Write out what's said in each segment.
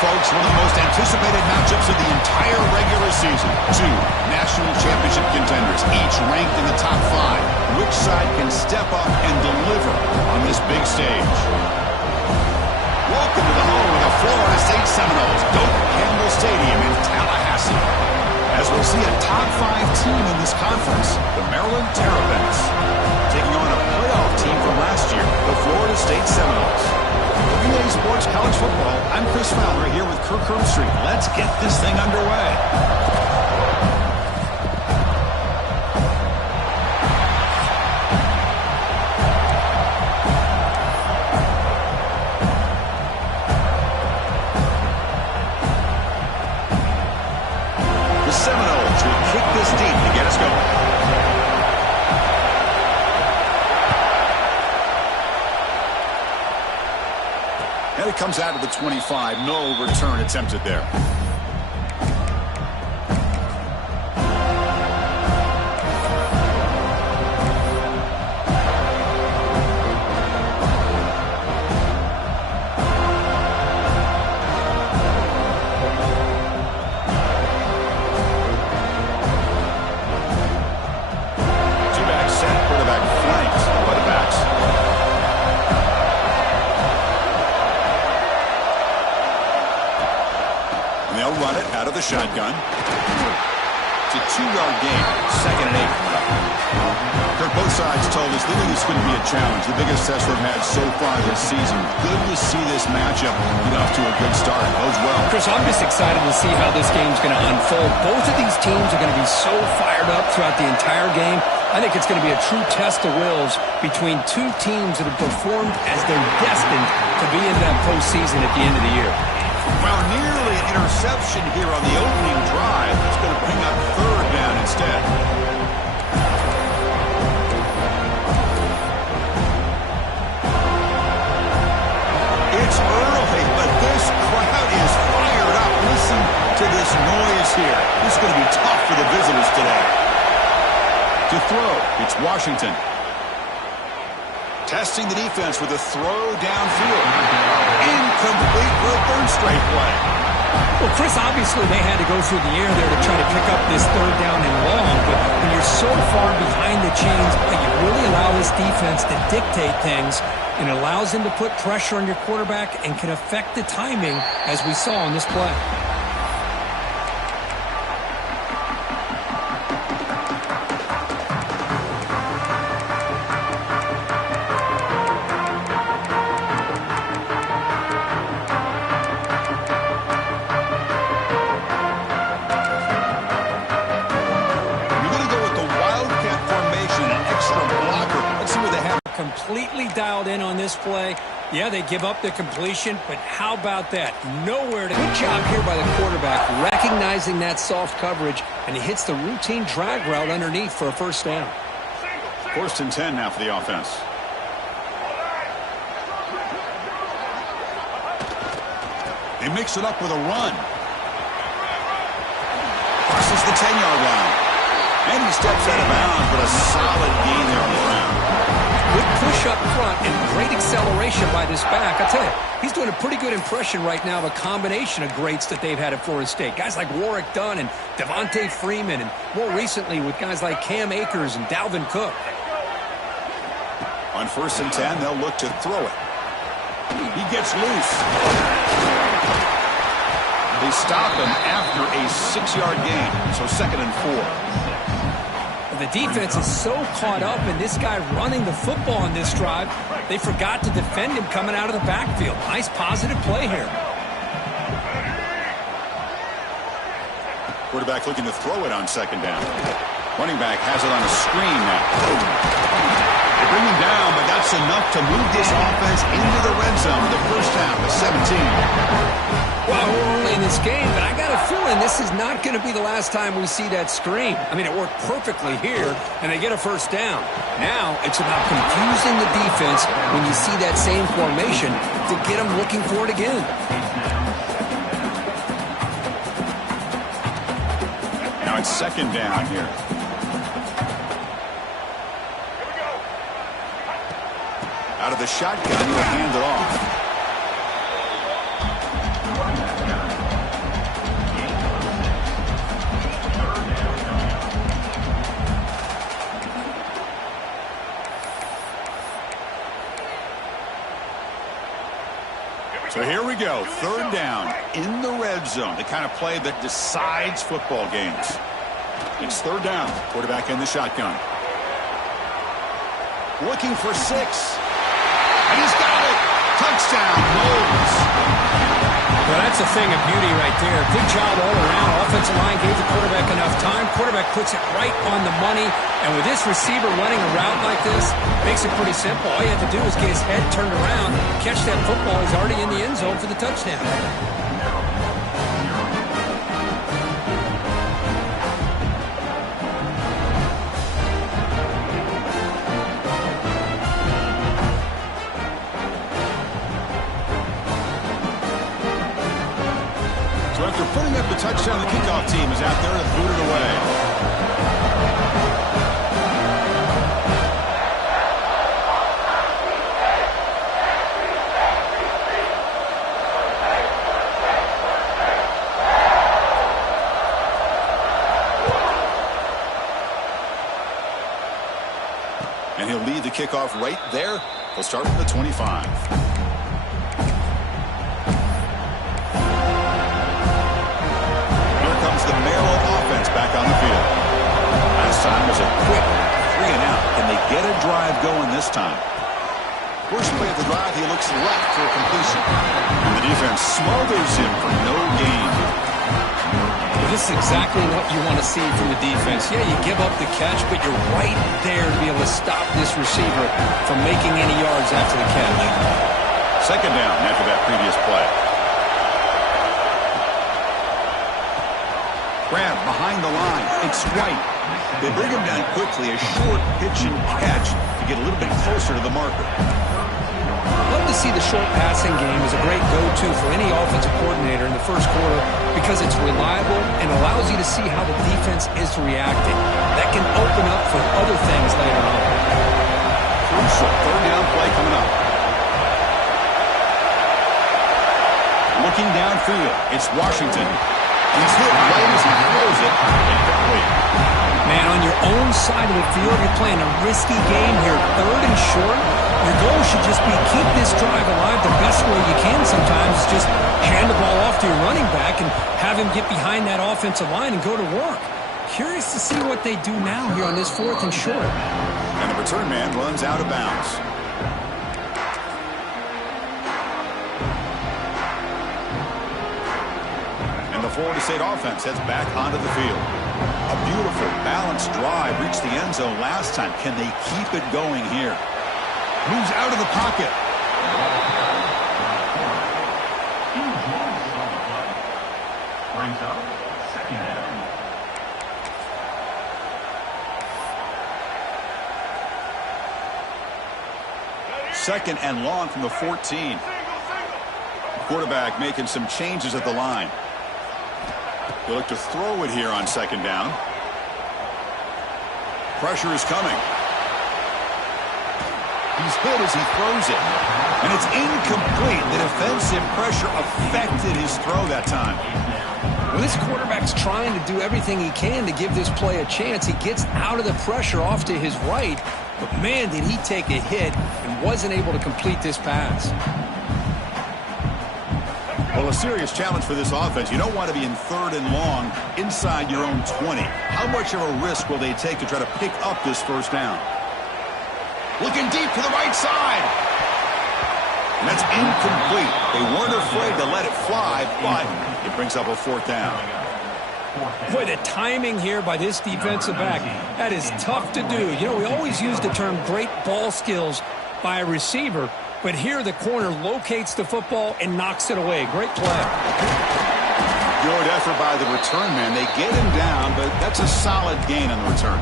folks, one of the most anticipated matchups of the entire regular season. Two national championship contenders, each ranked in the top 5. Which side can step up and deliver on this big stage? Welcome to the home of the Florida State Seminoles, Doak Campbell Stadium in Tallahassee. As we'll see a top 5 team in this conference, the Maryland Terrapins, taking on a playoff team from last year, the Florida State Seminoles. For EA Sports College Football, I'm Chris Fowler here with Kirk Herbstreit. Let's get this thing underway. The Seminoles will kick this deep to get us going. And it comes out of the 25. No return attempted there. Two-back set, quarterback flanked by the backs. They'll run it out of the shotgun. It's a 2-yard gain, 2nd and 8. Kirk, both sides told us they knew this couldn't be a challenge. The biggest test they've had so far this season. Good to see this matchup get off to a good start. Bodes well. Chris, I'm just excited to see how this game's going to unfold. Both of these teams are going to be so fired up throughout the entire game. I think it's going to be a true test of wills between two teams that have performed as they're destined to be in that postseason at the end of the year. Well, nearly an interception here on the opening drive. It's going to bring up 3rd down instead. It's early, but this crowd is fired up. Listen to this noise here. This is going to be tough for the visitors today. To throw, it's Washington. Testing the defense with a throw downfield. Incomplete for a 3rd straight play. Well, Chris, obviously they had to go through the air there to try to pick up this 3rd down and long, but when you're so far behind the chains, you really allow this defense to dictate things, and it allows them to put pressure on your quarterback and can affect the timing, as we saw on this play. Completely dialed in on this play. Yeah, they give up the completion, but how about that? Nowhere to... Good job here by the quarterback, recognizing that soft coverage, and he hits the routine drag route underneath for a 1st down. 1st and 10 now for the offense. They mix it up with a run. Crosses the 10-yard line. And he steps out of bounds, but a solid gain there on the ground. Good push up front and great acceleration by this back. I tell you, he's doing a pretty good impression right now of a combination of greats that they've had at Florida State. Guys like Warwick Dunn and Devontae Freeman, and more recently with guys like Cam Akers and Dalvin Cook. On 1st and 10, they'll look to throw it. He gets loose. They stop him after a 6-yard gain, so 2nd and 4. The defense is so caught up in this guy running the football on this drive, they forgot to defend him coming out of the backfield. Nice positive play here. Quarterback looking to throw it on 2nd down. Running back has it on a screen now. They bring him down, but that's enough to move this offense into the red zone. The 1st down to 17. Well, we're early in this game, but I got a feeling this is not going to be the last time we see that screen. I mean, it worked perfectly here, and they get a 1st down. Now it's about confusing the defense when you see that same formation to get them looking for it again. Now it's 2nd down here. Out of the shotgun, he'll hand it off. So here we go, third down in the red zone, the kind of play that decides football games. It's third down, quarterback in the shotgun. Looking for 6. And he's got it. Touchdown, Moles. Well, that's a thing of beauty right there. Good job all around. Offensive line gave the quarterback enough time. Quarterback puts it right on the money. And with this receiver running a route like this, makes it pretty simple. All you have to do is get his head turned around, catch that football. He's already in the end zone for the touchdown. So after putting up the touchdown, the kickoff team is out there to boot it away. And he'll lead the kickoff right there. He'll start from the 25. The Maryland offense back on the field. Last time was a quick 3 and out. Can they get a drive going this time? First play of the drive, he looks left for a completion. And the defense smothers him for no gain. Well, this is exactly what you want to see from the defense. Yeah, you give up the catch, but you're right there to be able to stop this receiver from making any yards after the catch. Second down after that previous play. Grab behind the line. It's White. They bring him down quickly. A short pitch and catch to get a little bit closer to the marker. Love to see the short passing game as a great go-to for any offensive coordinator in the first quarter because it's reliable and allows you to see how the defense is reacting. That can open up for other things later on. Crucial third down play coming up. Looking downfield, it's Washington. He's hit right as he throws it. Incomplete. Man, on your own side of the field, you're playing a risky game here. Third and short. Your goal should just be keep this drive alive the best way you can sometimes. Just hand the ball off to your running back and have him get behind that offensive line and go to work. Curious to see what they do now here on this fourth and short. And the return man runs out of bounds. The Florida State offense heads back onto the field. A beautiful, balanced drive reached the end zone last time. Can they keep it going here? Moves out of the pocket. Brings up second down. Second and long from the 14. Quarterback making some changes at the line. He'll look to throw it here on second down. Pressure is coming. He's hit as he throws it. And it's incomplete. The defensive pressure affected his throw that time. Well, this quarterback's trying to do everything he can to give this play a chance. He gets out of the pressure off to his right. But, man, did he take a hit and wasn't able to complete this pass. Well, a serious challenge for this offense. You don't want to be in third and long inside your own 20. How much of a risk will they take to try to pick up this first down? Looking deep to the right side. And that's incomplete. They weren't afraid to let it fly, but it brings up a fourth down. Boy, the timing here by this defensive back, that is tough to do. You know, we always use the term great ball skills by a receiver. But here the corner locates the football and knocks it away. Great play. Good effort by the return man. They get him down, but that's a solid gain on the return.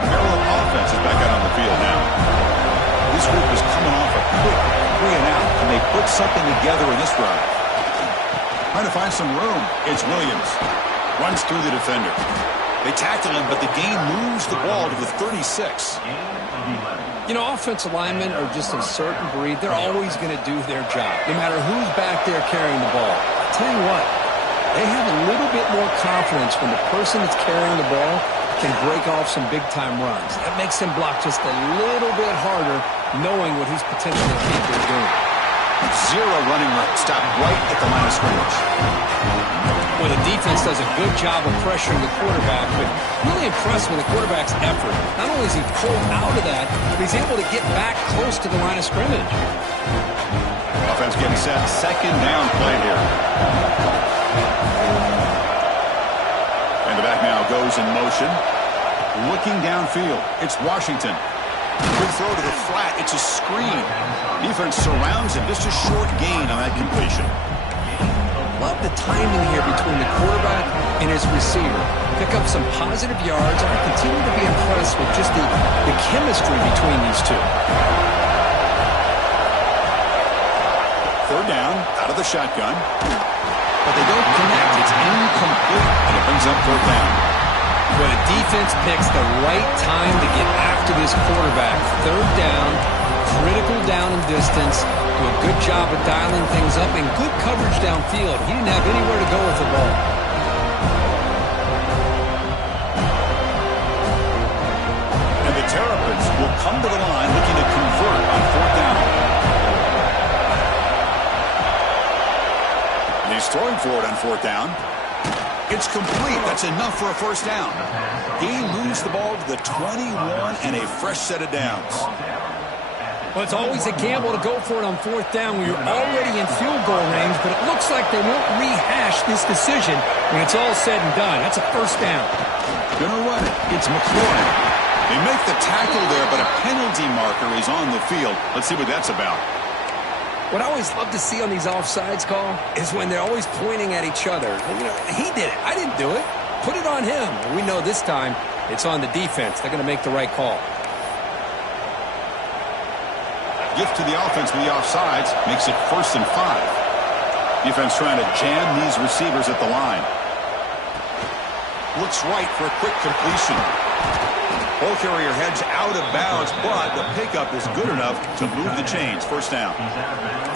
Maryland offense is back out on the field now. This group is coming off a quick 3 and out. Can they put something together in this drive? Trying to find some room. It's Williams. Runs through the defender. They tackle him, but the gain moves the ball to the 36. You know, offensive linemen are just a certain breed. They're always going to do their job, no matter who's back there carrying the ball. I'll tell you what, They have a little bit more confidence when the person that's carrying the ball can break off some big-time runs. That makes him block just a little bit harder, knowing what he's potentially capable of doing. Zero running room. Stop right at the line of scrimmage. Well, the defense does a good job of pressuring the quarterback, but really impressed with the quarterback's effort. Not only is he pulled out of that, but he's able to get back close to the line of scrimmage. Offense getting set. Second down play here. And the back now goes in motion. Looking downfield. It's Washington. Good throw to the flat. It's a screen. Defense surrounds him. Just a short gain on that completion. Love the timing here between the quarterback and his receiver. Pick up some positive yards. I continue to be impressed with just the chemistry between these two. Third down, out of the shotgun. But they don't connect. It's incomplete. And it brings up fourth down. But a defense picks the right time to get after this quarterback. Third down, critical down and distance. Do a good job of dialing things up and good coverage downfield. He didn't have anywhere to go with the ball. And the Terrapins will come to the line looking to convert on fourth down. And he's throwing for it on fourth down. It's complete. That's enough for a first down. He moves the ball to the 21 and a fresh set of downs. Well, it's always a gamble to go for it on fourth down when you're already in field goal range, but it looks like they won't rehash this decision when it's all said and done. That's a first down. Gonna run it. It's McLaurin. They make the tackle there, but a penalty marker is on the field. Let's see what that's about. What I always love to see on these offsides call is when they're always pointing at each other. You know, he did it. I didn't do it. Put it on him. We know this time it's on the defense. They're going to make the right call. Gift to the offense with the offsides makes it 1st and 5. Defense trying to jam these receivers at the line. Looks right for a quick completion. Ball carrier heads out of bounds, but the pickup is good enough to move the chains. First down.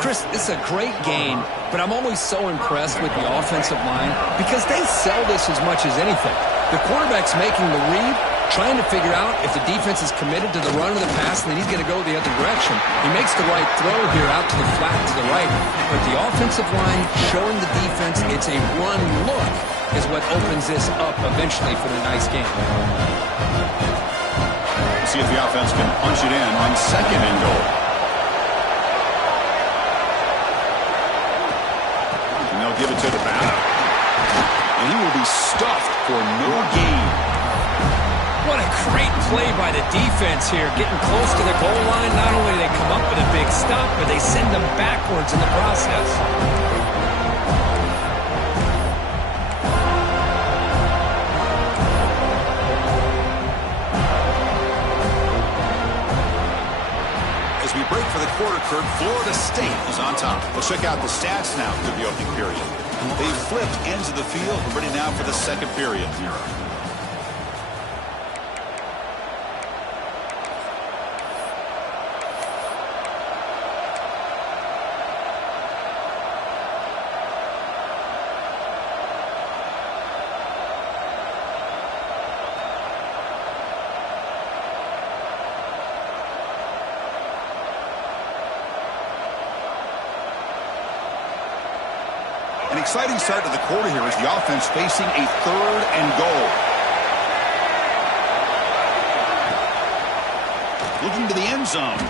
Chris, this is a great game, but I'm always so impressed with the offensive line because they sell this as much as anything. The quarterback's making the read, trying to figure out if the defense is committed to the run or the pass, and then he's going to go the other direction. He makes the right throw here out to the flat to the right, but the offensive line showing the defense it's a run look is what opens this up eventually for the nice game. See if the offense can punch it in on second and goal. And they'll give it to the back. And he will be stuffed for no gain. What a great play by the defense here. Getting close to the goal line, not only do they come up with a big stop, but they send them backwards in the process. As we break for the quarter, Kirk, Florida State is on top. Let's check out the stats now through the opening period. They flipped ends of the field. We're ready now for the second period. An exciting start to the quarter here as the offense facing a 3rd and goal. Looking to the end zone.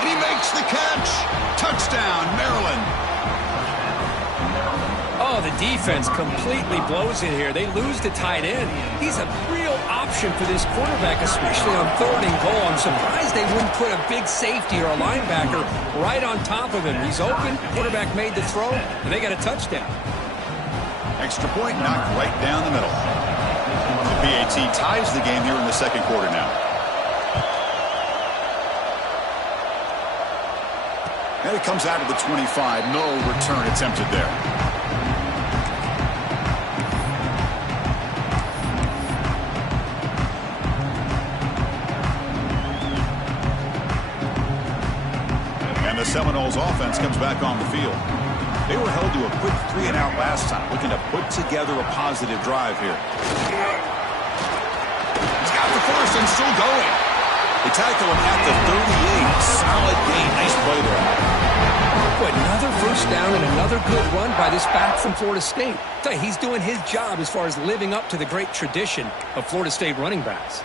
And he makes the catch. Touchdown, Maryland. Oh, the defense completely blows it here. They lose the tight end. He's a real option for this quarterback, especially on 3rd and goal. I'm surprised they wouldn't put a big safety or a linebacker right on top of him. He's open. Quarterback made the throw, and they got a touchdown. Extra point knocked right down the middle. The PAT ties the game here in the second quarter now. And it comes out of the 25. No return attempted there. And the Seminoles offense comes back on the field. They were held to a quick 3-and-out last time, looking to put together a positive drive here. He's got the first and still going. They tackle him at the 38. Solid gain. Nice play there. Boy, another first down and another good run by this back from Florida State. I tell you, he's doing his job as far as living up to the great tradition of Florida State running backs.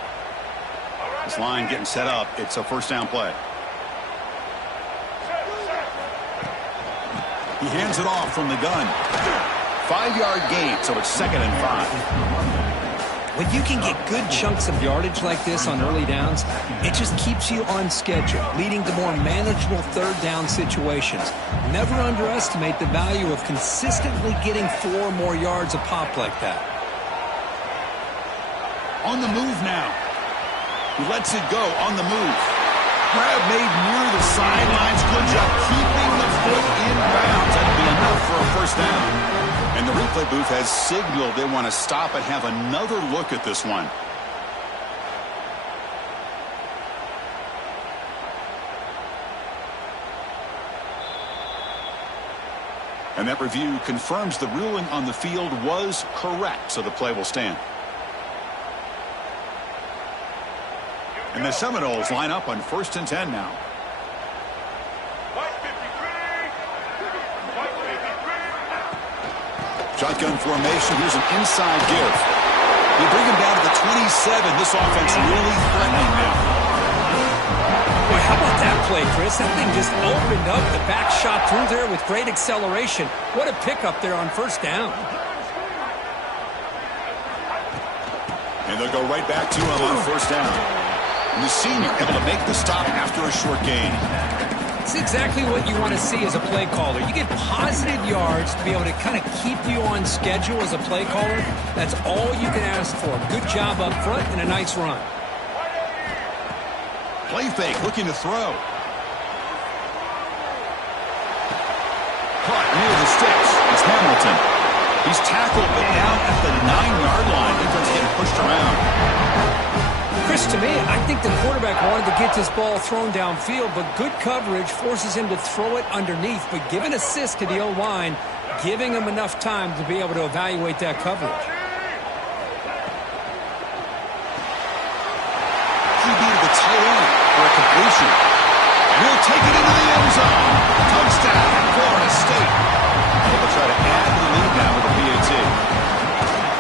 This line getting set up. It's a first down play. He hands it off from the gun. 5-yard gain, so it's 2nd and 5. When you can get good chunks of yardage like this on early downs, it just keeps you on schedule, leading to more manageable third down situations. Never underestimate the value of consistently getting 4 or more yards a pop like that. On the move now. He lets it go on the move. Grab made near the sidelines. Good job keeping the foot in bounds. That'll be enough for a first down. And the replay booth has signaled they want to stop and have another look at this one. And that review confirms the ruling on the field was correct, so the play will stand. And the Seminoles line up on 1st and 10 now. Shotgun formation. Here's an inside give. They bring him down to the 27. This offense really threatening now. Boy, how about that play, Chris? That thing just opened up. The back shot through there with great acceleration. What a pickup there on first down. And they'll go right back to him on first down. And the senior able to make the stop after a short gain. It's exactly what you want to see as a play caller. You get positive yards to be able to kind of keep you on schedule as a play caller. That's all you can ask for. Good job up front and a nice run. Play fake, looking to throw. Caught near the sticks. It's Hamilton. He's tackled, but down at the 9-yard line. Defense getting pushed around. Chris, to me, I think the quarterback wanted to get this ball thrown downfield, but good coverage forces him to throw it underneath. But give an assist to the O-line, giving him enough time to be able to evaluate that coverage. QB to the tight end for a completion. And he'll take it into the end zone. Touchdown, Florida State. And they'll try to add to the lead now with a PAT.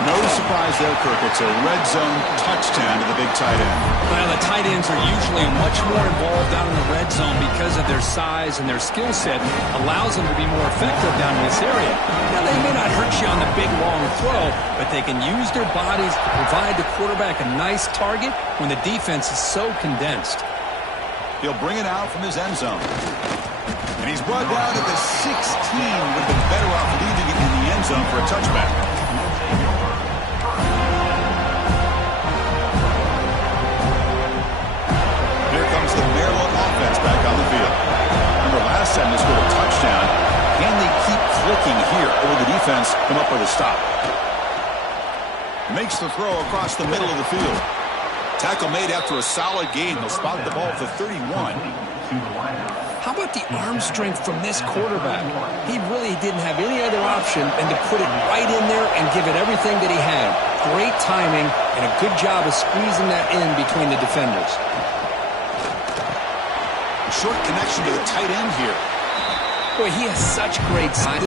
No surprise there, Kirk. It's a red zone touchdown to the big tight end. Well, the tight ends are usually much more involved down in the red zone because of their size and their skill set allows them to be more effective down in this area. Now, they may not hurt you on the big, long throw, but they can use their bodies to provide the quarterback a nice target when the defense is so condensed. He'll bring it out from his end zone. And he's brought down to the 16. Would have been better off leaving it in the end zone for a touchback. The Maryland offense back on the field. Remember, last time they scored a touchdown. Can they keep clicking here, or will the defense come up with a stop? Makes the throw across the middle of the field. Tackle made after a solid gain. They'll spot the ball at the 31. How about the arm strength from this quarterback? He really didn't have any other option than to put it right in there and give it everything that he had. Great timing and a good job of squeezing that in between the defenders. Short connection to the tight end here. Boy, he has such great size.